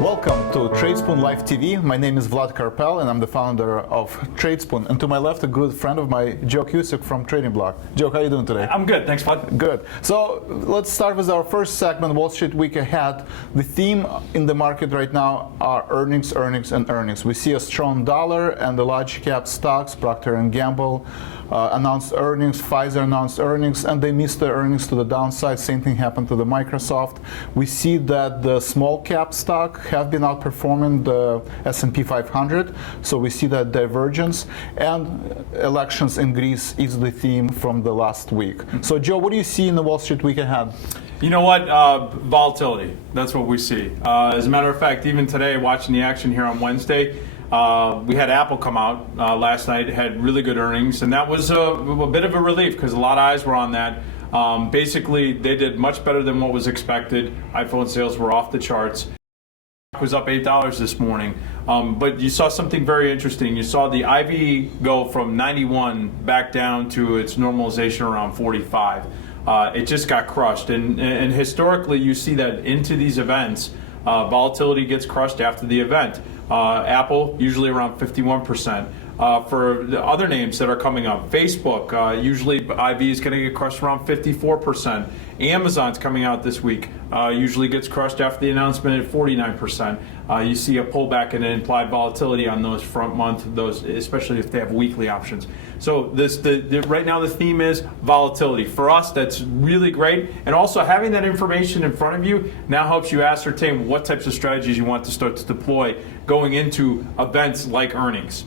Welcome to Tradespoon Live TV. My name is Vlad Karpel and I'm the founder of Tradespoon. And to my left, a good friend of mine, Joe Cusick from Trading Block. Joe, how are you doing today? I'm good, thanks, Vlad. Good. So let's start with our first segment, Wall Street Week Ahead. The theme in the market right now are earnings, earnings, and earnings. We see a strong dollar and the large cap stocks, Procter & Gamble, announced earnings, Pfizer announced earnings, and they missed their earnings to the downside. Same thing happened to the Microsoft. We see that the small cap stock have been outperforming the S&P 500, so we see that divergence. And elections in Greece is the theme from the last week. So Joe, what do you see in the Wall Street Week Ahead? You know what? Volatility. That's what we see. As a matter of fact, even today, watching the action here on Wednesday, we had Apple come out last night, had really good earnings, and that was a bit of a relief because a lot of eyes were on that. Basically, they did much better than what was expected. iPhone sales were off the charts. It was up $8 this morning. But you saw something very interesting. You saw the IV go from 91 back down to its normalization around 45. It just got crushed. And historically, you see that into these events, volatility gets crushed after the event. Apple, usually around 51%. For the other names that are coming up, Facebook, usually IV is going to get crushed around 54%. Amazon's coming out this week, usually gets crushed after the announcement at 49%. You see a pullback in implied volatility on those front month, those especially if they have weekly options. So right now the theme is volatility. For us, that's really great, and also having that information in front of you now helps you ascertain what types of strategies you want to start to deploy going into events like earnings.